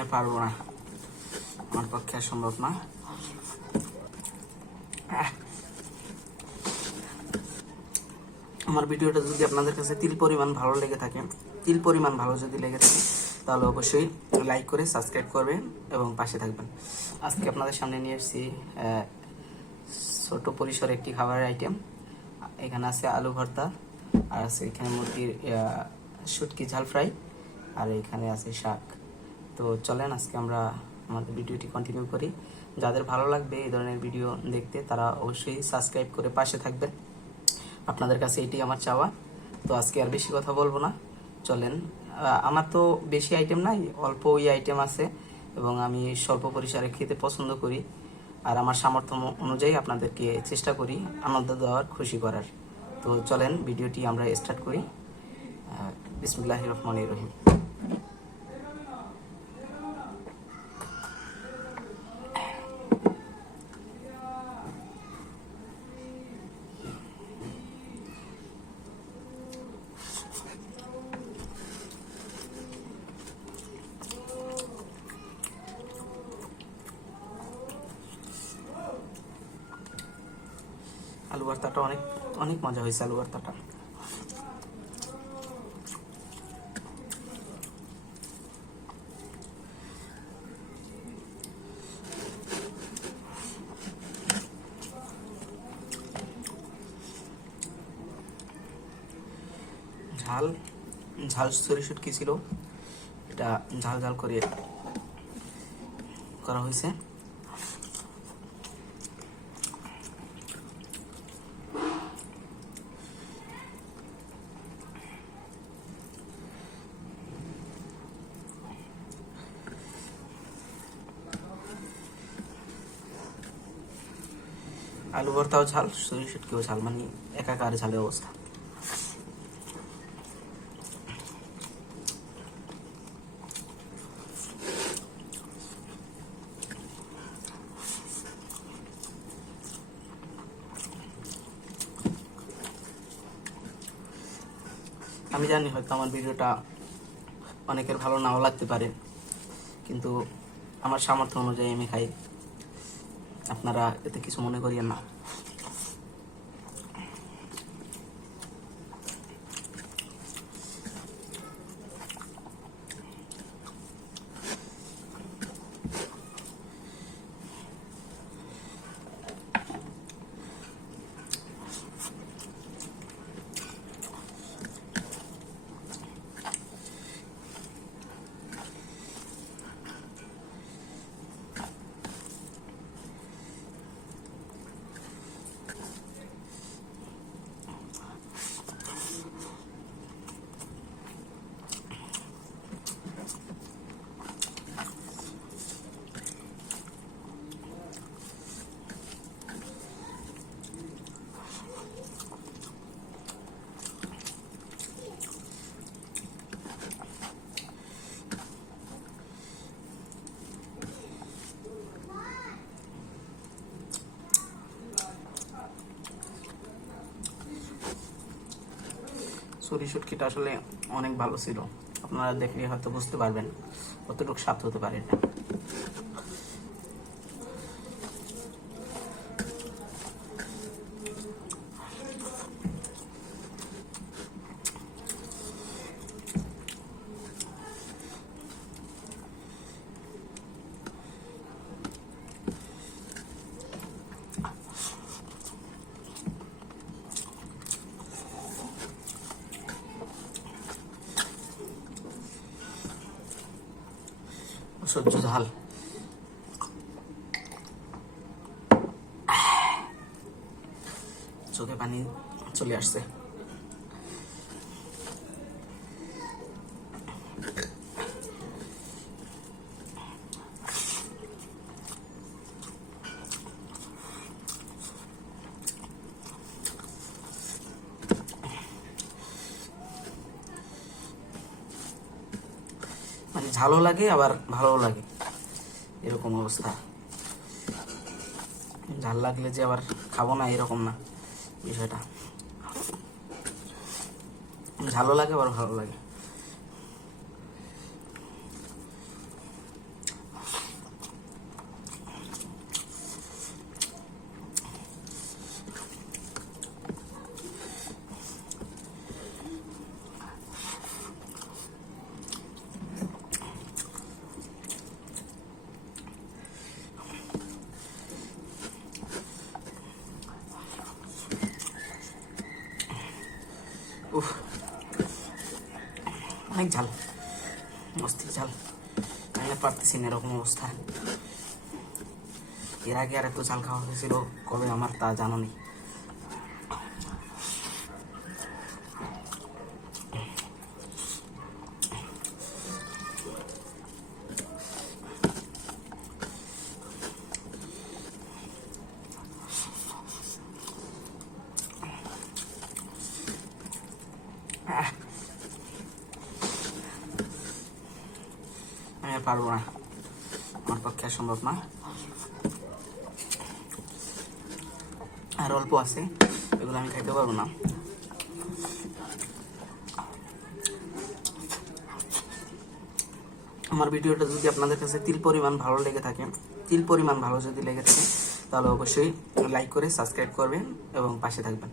আর পারবো না, আমার পক্ষে আর সম্ভব না। আমার ভিডিওটা যদি আপনাদের কাছে তিল পরিমাণ ভালো লেগে থাকে, তাহলে অবশ্যই লাইক করে সাবস্ক্রাইব করবেন এবং পাশে থাকবেন। আজকে আপনাদের সামনে নিয়ে এসেছি ছোট পরিসরে একটি খাবারের আইটেম। এখানে আছে আলু ভর্তা, আর আছে এখানে মুরগির শুটকি ঝাল ফ্রাই, আর এখানে আছে শাক। তো চলেন আজকে আমরা আমাদের ভিডিওটি কন্টিনিউ করি। যাদের ভালো লাগবে এই ধরনের ভিডিও দেখতে, তারা অবশ্যই সাবস্ক্রাইব করে পাশে থাকবেন। আপনাদের কাছে এটি আমার চাওয়া। তো আজকে আর বেশি কথা বলবো না, চলেন। আমার তো বেশি আইটেম নাই, অল্প ওই আইটেম আছে, এবং আমি স্বল্প পরিসরে খেতে পছন্দ করি। আর আমার সামর্থ্য অনুযায়ী আপনাদেরকে চেষ্টা করি আনন্দ দেওয়ার, খুশি করার। তো চলেন ভিডিওটি আমরা স্টার্ট করি। বিসমিল্লাহির রহমানির রহিম। আলু ভর্তাটা অনেক অনেক মজা হয়েছে। আলু ভর্তাটা ঝাল ঝাল ছুরি শুটকি ছিল, এটা ঝাল ঝাল করে করা হয়েছে। আলু ভর্তাও ঝাল, ছুরি শুটকিও ঝাল, মানে একাকার ঝালের অবস্থা। আমি জানি হয়তো আমার ভিডিওটা অনেকের ভালো নাও লাগতে পারে, কিন্তু আমার সামর্থ্য অনুযায়ী আমি খাই, আপনারা এতে কিছু মনে করিয়েন না। ছুরি শুটকিটা আসলে অনেক ভালো ছিল, আপনারা দেখলে হয়তো বুঝতে পারবেন কতটুকু স্বাদ হতে পারে এটা। সহ্য ঝাল, চোখে পানি চলে আসছে। মানে ঝালও লাগে আবার ভালোও লাগে, এরকম অবস্থা। ঝাল লাগলে যে আবার খাবো না এরকম না বিষয়টা, ঝালও লাগে আবার ভালো লাগে। অনেক ঝাল, অস্থির ঝাল। আমি আর পারতেছি না এরকম অবস্থা। এর আগে আর এত ঝাল খাওয়া হয়েছিল কবে আমার তা জানা নেই। আমি আর পারবো না, আমার পক্ষে আর সম্ভব না। আর অল্প আছে, এগুলো আমি খাইতে পারবো না। আমার ভিডিওটা যদি আপনাদের কাছে তিল পরিমাণ ভালো লেগে থাকে, তাহলে অবশ্যই লাইক করে সাবস্ক্রাইব করবেন এবং পাশে থাকবেন।